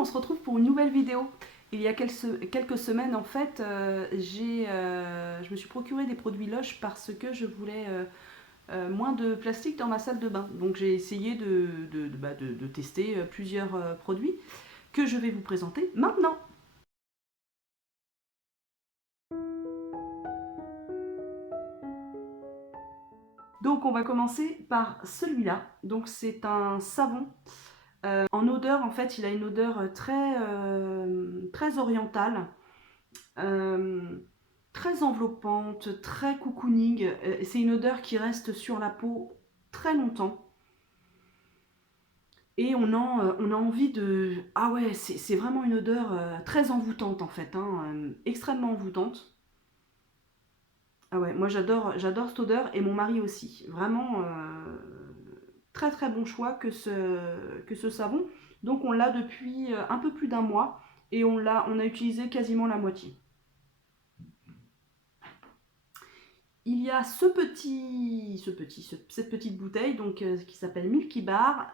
on se retrouve pour une nouvelle vidéo. Il y a quelques semaines, en fait, je me suis procuré des produits Lush parce que je voulais moins de plastique dans ma salle de bain. Donc j'ai essayé de tester plusieurs produits que je vais vous présenter maintenant. Donc on va commencer par celui-là. Donc c'est un savon. En odeur, en fait, il a une odeur très orientale. euh, Très enveloppante, très cocooning. C'est une odeur qui reste sur la peau très longtemps. Et on a envie de... Ah ouais, c'est vraiment une odeur très envoûtante en fait, hein, extrêmement envoûtante. Ah ouais, moi j'adore cette odeur et mon mari aussi. Vraiment très très bon choix que ce savon. Donc on l'a depuis un peu plus d'un mois et on a utilisé quasiment la moitié. Il y a cette petite bouteille donc, qui s'appelle Milky Bar.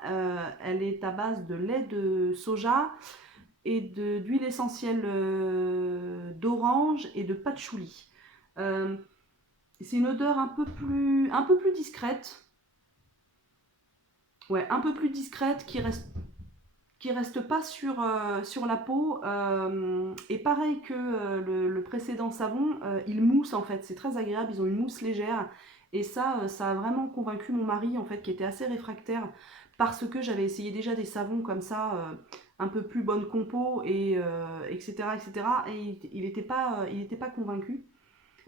Elle est à base de lait de soja et d'huile essentielle d'orange et de patchouli. Euh, c'est une odeur un peu plus discrète. Ouais, un peu plus discrète qui reste pas sur la peau. Et pareil que le précédent savon, il mousse en fait. C'est très agréable, ils ont une mousse légère. Et ça a vraiment convaincu mon mari en fait, qui était assez réfractaire, parce que j'avais essayé déjà des savons comme ça, un peu plus bonne compo, etc., etc. Et il était pas convaincu.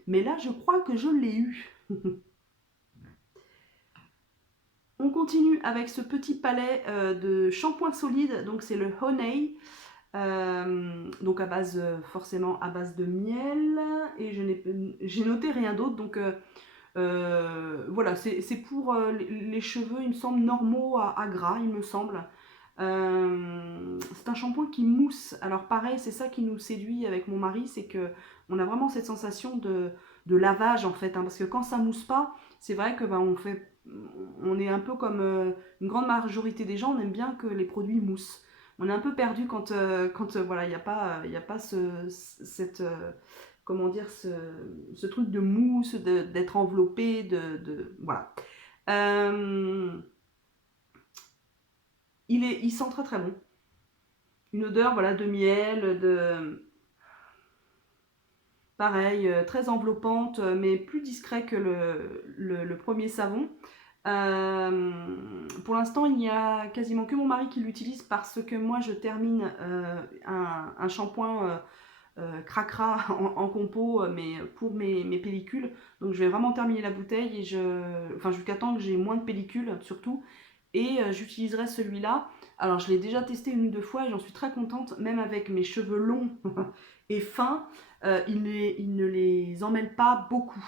Mais là, je crois que je l'ai eu. On continue avec ce petit palais de shampoing solide. Donc c'est le Honey. Donc forcément à base de miel, et j'ai noté rien d'autre. Donc voilà, c'est pour les cheveux, il me semble, normaux à gras, il me semble. C'est un shampoing qui mousse. Alors pareil, c'est ça qui nous séduit avec mon mari, c'est que on a vraiment cette sensation de lavage en fait, hein, parce que quand ça mousse pas, c'est vrai que on est un peu comme une grande majorité des gens, on aime bien que les produits moussent. On est un peu perdu quand voilà, il y a pas cette comment dire ce truc de mousse, d'être enveloppé, voilà. Euh, il sent très très bon. Une odeur voilà de miel, de pareil, très enveloppante, mais plus discret que le premier savon. Pour l'instant, il n'y a quasiment que mon mari qui l'utilise parce que moi, je termine un shampoing cracra en compo, mais pour mes pellicules. Donc, je vais vraiment terminer la bouteille enfin, jusqu'à temps que j'ai moins de pellicules, surtout. Et j'utiliserai celui-là. Alors, je l'ai déjà testé une ou deux fois et j'en suis très contente, même avec mes cheveux longs et fins. Il ne les emmêle pas beaucoup.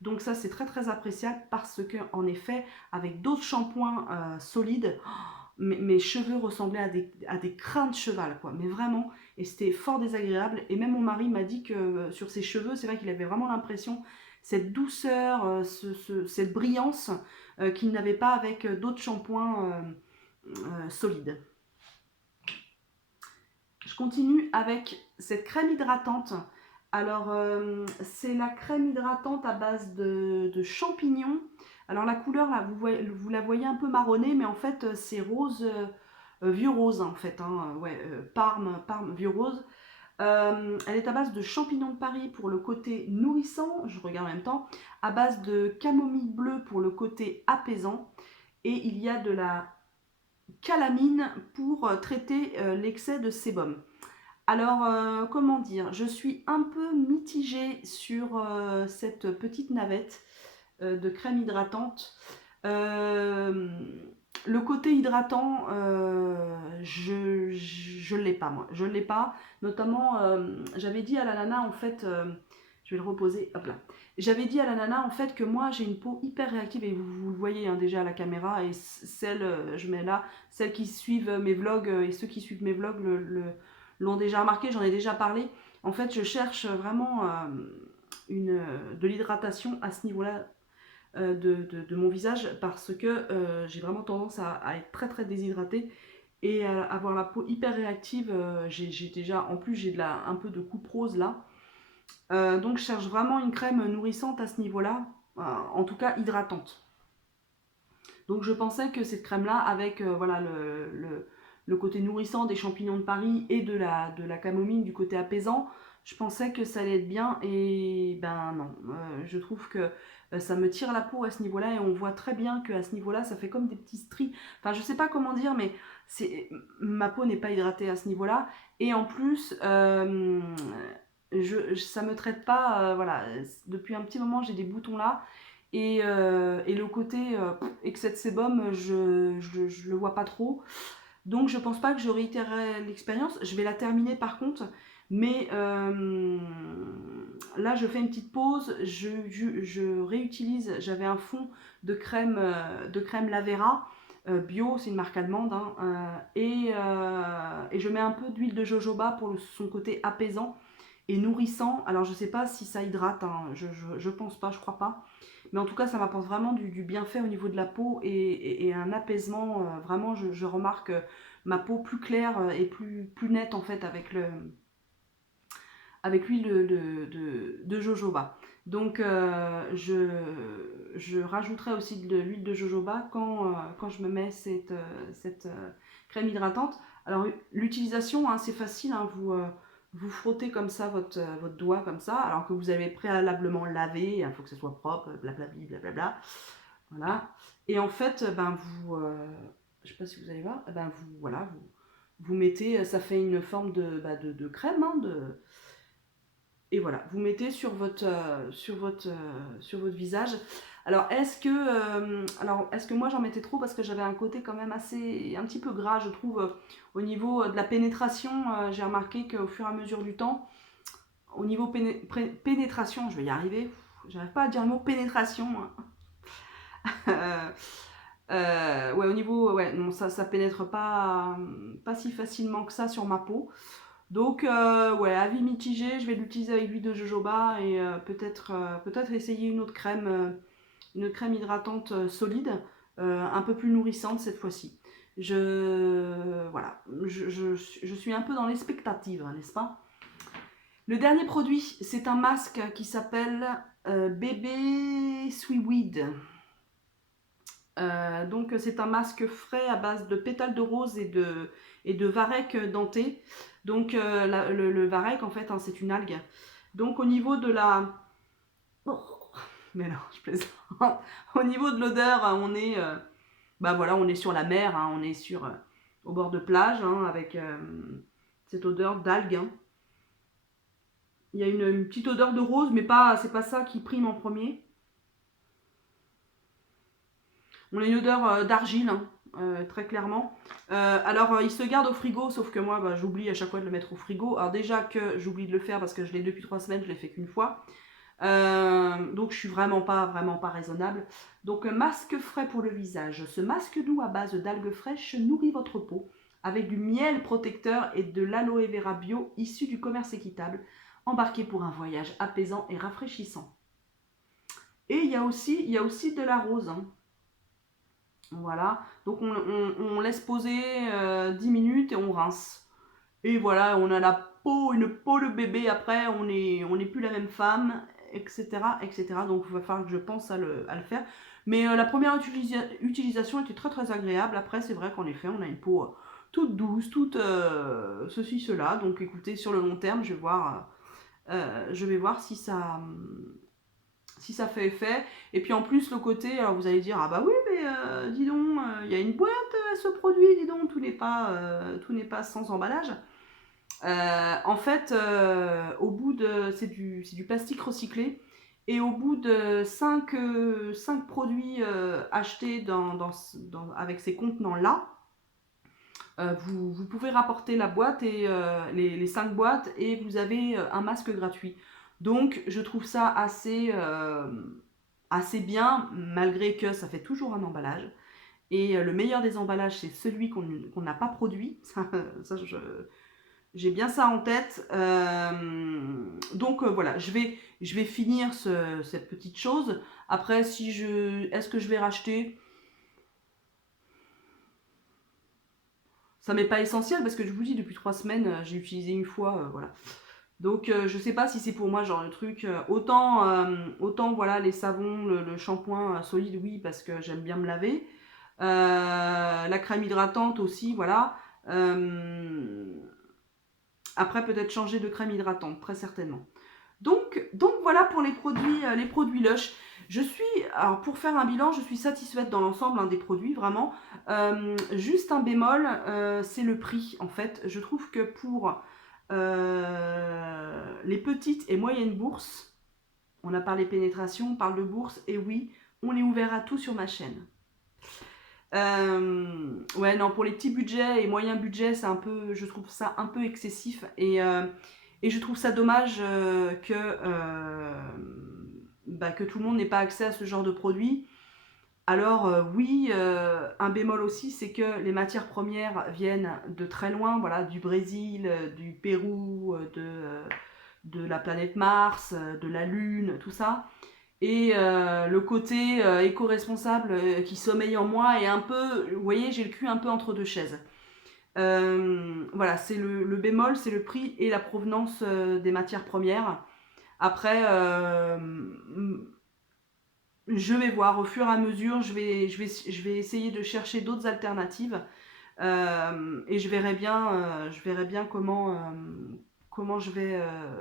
Donc ça, c'est très très appréciable parce que, en effet, avec d'autres shampoings solides, mes cheveux ressemblaient à des crins de cheval, quoi. Mais vraiment, et c'était fort désagréable. Et même mon mari m'a dit que sur ses cheveux, c'est vrai qu'il avait vraiment l'impression, cette douceur, cette brillance qu'il n'avait pas avec d'autres shampoings solides. Je continue avec cette crème hydratante. Alors, c'est la crème hydratante à base de champignons. Alors, la couleur, là, vous la voyez un peu marronnée, mais en fait, c'est rose, vieux rose, en fait. Hein, ouais, Parme, vieux rose. Elle est à base de champignons de Paris pour le côté nourrissant, je regarde en même temps, à base de camomille bleue pour le côté apaisant, et il y a de la calamine pour traiter l'excès de sébum. Alors, comment dire, je suis un peu mitigée sur cette petite navette de crème hydratante. Euh, le côté hydratant, je l'ai pas, moi. Je l'ai pas. Notamment, j'avais dit à la nana, en fait, je vais le reposer, hop là. J'avais dit à la nana, en fait, que moi, j'ai une peau hyper réactive, et vous le voyez hein, déjà à la caméra, et celle, je mets là, celles qui suivent mes vlogs, et ceux qui suivent mes vlogs l'ont déjà remarqué, j'en ai déjà parlé. En fait, je cherche vraiment de l'hydratation à ce niveau-là de mon visage parce que j'ai vraiment tendance à être très très déshydratée et avoir la peau hyper réactive. J'ai déjà, en plus j'ai un peu de coupe rose là. Donc je cherche vraiment une crème nourrissante à ce niveau-là, en tout cas hydratante. Donc je pensais que cette crème-là, avec voilà, le côté nourrissant des champignons de Paris et de la camomille, du côté apaisant, je pensais que ça allait être bien, et ben non. Je trouve que ça me tire la peau à ce niveau-là, et on voit très bien qu'à ce niveau-là, ça fait comme des petits stries. Enfin, je sais pas comment dire, mais ma peau n'est pas hydratée à ce niveau-là. Et en plus, ça me traite pas, voilà, depuis un petit moment, j'ai des boutons là. Et le côté excès de sébum, je le vois pas trop. Donc je pense pas que je réitérerai l'expérience. Je vais la terminer par contre. Mais là, je fais une petite pause. Je réutilise. J'avais un fond de crème Lavera. Bio, c'est une marque allemande. Hein, et je mets un peu d'huile de jojoba pour son côté apaisant et nourrissant. Alors je sais pas si ça hydrate. Hein, je pense pas, je crois pas. Mais en tout cas, ça m'apporte vraiment du bienfait au niveau de la peau, et un apaisement. Vraiment, je remarque ma peau plus claire et plus nette en fait avec l'huile de jojoba. Donc, je rajouterai aussi de l'huile de jojoba quand je me mets cette crème hydratante. Alors, l'utilisation, hein, c'est facile. Hein, vous frottez comme ça votre doigt, comme ça, alors que vous avez préalablement lavé. Il faut que ce soit propre, blablabla, blablabla. Voilà. Et en fait, ben, je ne sais pas si vous allez voir, ben, voilà, vous mettez, ça fait une forme de crème, hein, et voilà, vous mettez sur votre visage. Alors est-ce que moi j'en mettais trop, parce que j'avais un côté quand même un petit peu gras, je trouve, au niveau de la pénétration. J'ai remarqué qu'au fur et à mesure du temps, au niveau pénétration, je vais y arriver, j'arrive pas à dire le mot pénétration. Ouais, au niveau, ouais, non, ça pénètre pas si facilement que ça sur ma peau. Donc, ouais, avis mitigé. Je vais l'utiliser avec l'huile de jojoba, et peut-être essayer une crème hydratante solide, un peu plus nourrissante cette fois-ci. Voilà, je suis un peu dans l'expectative, hein, n'est-ce pas? Le dernier produit, c'est un masque qui s'appelle Bébé Sweetweed. Donc c'est un masque frais à base de pétales de rose et de varech denté. Donc le varech en fait, hein, c'est une algue. Donc au niveau de la... Oh, mais non, je plaisante. Au niveau de l'odeur, bah voilà, on est sur la mer, hein, on est au bord de plage, hein, avec cette odeur d'algue. Hein. Il y a une petite odeur de rose, mais c'est pas ça qui prime en premier. On a une odeur d'argile, hein, très clairement. Alors, il se garde au frigo, sauf que moi, bah, j'oublie à chaque fois de le mettre au frigo. Alors déjà que j'oublie de le faire parce que je l'ai depuis 3 semaines, je l'ai fait qu'une fois. Donc, je suis vraiment pas raisonnable. Donc, masque frais pour le visage. Ce masque doux à base d'algues fraîches nourrit votre peau avec du miel protecteur et de l'aloe vera bio issu du commerce équitable. Embarqué pour un voyage apaisant et rafraîchissant. Et il y a aussi de la rose, hein. Voilà, donc on laisse poser 10 minutes et on rince. Et voilà, on a une peau de bébé après, on n'est plus la même femme, etc., etc. Donc il va falloir que je pense à le faire. Mais la première utilisation était très très agréable. Après, c'est vrai qu'en effet, on a une peau toute douce, toute ceci, cela. Donc écoutez, sur le long terme, je vais voir si ça fait effet. Et puis en plus, le côté, alors vous allez dire, ah bah oui, mais dis donc, il y a une boîte à ce produit, dis donc, tout n'est pas sans emballage. En fait, c'est du plastique recyclé. Et au bout de 5 produits achetés avec ces contenants-là, vous pouvez rapporter la boîte et les 5 boîtes, et vous avez un masque gratuit. Donc je trouve ça assez bien, malgré que ça fait toujours un emballage. Et le meilleur des emballages, c'est celui qu'on n'a pas produit. Ça, j'ai bien ça en tête. Donc voilà, je vais finir cette petite chose. Après, est-ce que je vais racheter? ça m'est pas essentiel parce que je vous dis, depuis 3 semaines, j'ai utilisé une fois, voilà. Donc je sais pas si c'est pour moi genre le truc. Autant voilà les savons, le shampoing solide, oui, parce que j'aime bien me laver. La crème hydratante aussi, voilà. Euh, Après peut-être changer de crème hydratante, très certainement. Donc voilà pour les produits Lush. Alors pour faire un bilan, je suis satisfaite dans l'ensemble des produits, vraiment. Juste un bémol, c'est le prix en fait. Je trouve que pour les petites et moyennes bourses, on a parlé pénétration, on parle de bourse, et oui, on est ouvert à tout sur ma chaîne. Ouais, non, pour les petits budgets et moyens budgets, je trouve ça un peu excessif, et je trouve ça dommage que tout le monde n'ait pas accès à ce genre de produit. Alors oui, un bémol aussi, c'est que les matières premières viennent de très loin, voilà, du Brésil, du Pérou, de la planète Mars, de la Lune, tout ça. Et le côté éco-responsable qui sommeille en moi est un peu, vous voyez, j'ai le cul un peu entre deux chaises. Voilà, c'est le bémol, c'est le prix et la provenance des matières premières. Après, je vais voir au fur et à mesure, je vais essayer de chercher d'autres alternatives, et je verrai bien comment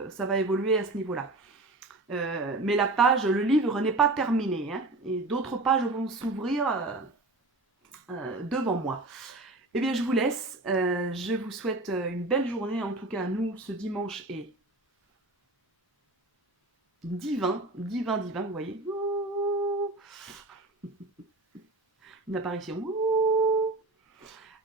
ça va évoluer à ce niveau-là. Mais le livre n'est pas terminé, hein, et d'autres pages vont s'ouvrir devant moi. Eh bien, je vous laisse. Je vous souhaite une belle journée. En tout cas, nous, ce dimanche est divin, divin, divin, vous voyez. Une apparition.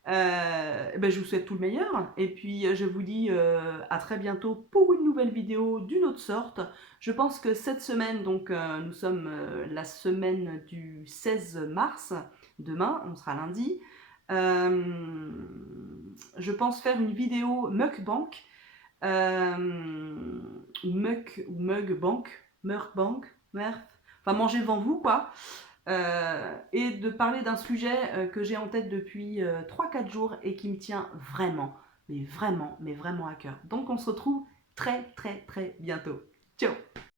Je vous souhaite tout le meilleur, et puis je vous dis à très bientôt pour une nouvelle vidéo d'une autre sorte. Je pense que cette semaine, donc nous sommes la semaine du 16 mars, demain, on sera lundi. Je pense faire une vidéo mukbang, ou mugbank, enfin manger devant vous quoi. Et de parler d'un sujet que j'ai en tête depuis 3-4 jours et qui me tient vraiment, mais vraiment à cœur. Donc on se retrouve très très très bientôt. Ciao!